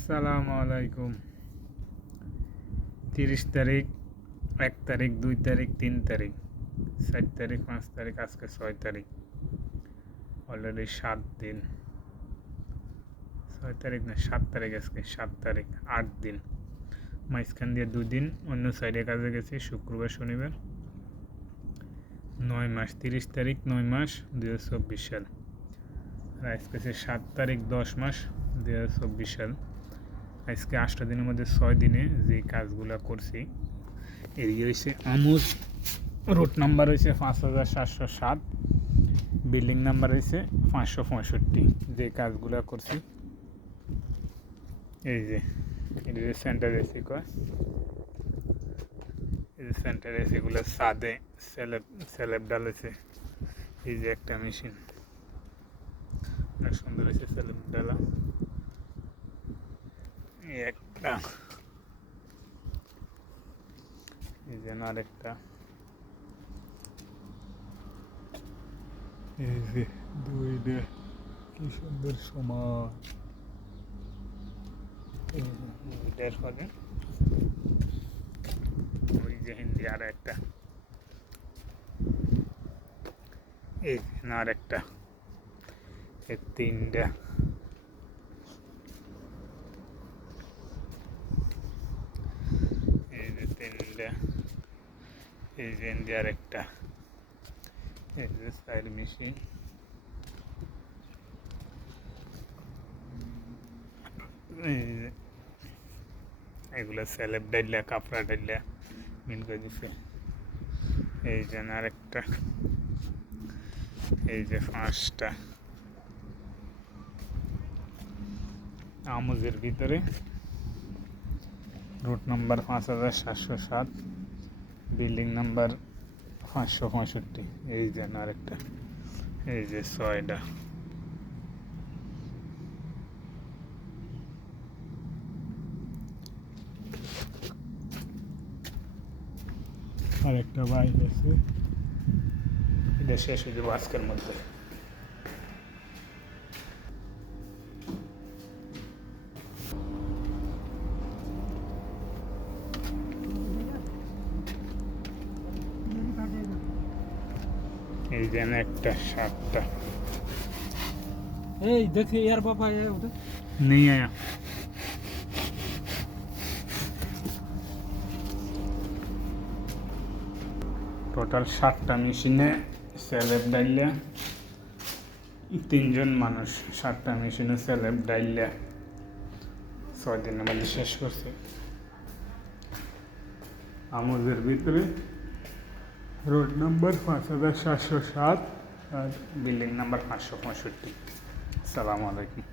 আসসালামু আলাইকুম। 30 তারিখ, 1 তারিখ, 2 তারিখ, 3 তারিখ, 4 তারিখ, 5 তারিখ, আজকে 6 তারিখ। অলরেডি 7 দিন। 6 তারিখ না, 7 তারিখ, আজকে 7 তারিখ, 8 দিন। মাঝখান দিয়ে 2 দিন অন্য সাইডে কাজে গেছি, শুক্রবার শনিবার। 9 মাস, 30 তারিখ 9 মাস 2024 সাল। আর আজকে 7 তারিখ 10 মাস 2024 সাল। আজকে 8 দিনের মধ্যে 6 দিনে যে কাজগুলো করছি এরিয়া হয়েছে আমুজ, রুট নাম্বার হয়েছে 5707, বিল্ডিং নাম্বার হয়েছে 565। যে কাজগুলো করছি এই যে এটা সেন্টার এসি কয়, এই যে সেন্টার এসিগুলো সাদে স্যালেব ডাল হয়েছে। এই যে একটা মেশিন অনেক সুন্দর হয়েছে স্যালেব ডালা। এই একটা, এই যেন আরেকটা, এই যে দুইটা, কি সুন্দর সময়। দুইটার পরে ওই যে হিন্দি আর একটা, এই না আর একটা, এই তিনটা, এই যে তিনটা, এই যে হিন্দি আর একটা, এই যে সাইড মেশিন, এগুলো স্যালেব ডাইলা কাপড়া ডাইলা মিন করে দিছে। এই যে আরেকটা, এই যে 5টা আমুজের ভিতরে, রুট নাম্বার 5707, বিল্ডিং নাম্বার 565। এই যে আরেকটা, এই যে 6টা। আরেকটা বাইক আছে, এটা শেষ হয়ে যাবো আজকের মধ্যে। এই যেন একটা 7টা। এই দেখে यार पापा है उधर नहीं आया। টোটাল 7টা মেশিনে স্যালেব ডাইলে 3 জন মানুষ, 7টা মেশিনে স্যালেব ডাইলে 6 দিনের মধ্যে শেষ করছে। আমুজের ভিতরে রোড নাম্বার 5707 আর বিল্ডিং নাম্বার 565। আসসালামু আলাইকুম।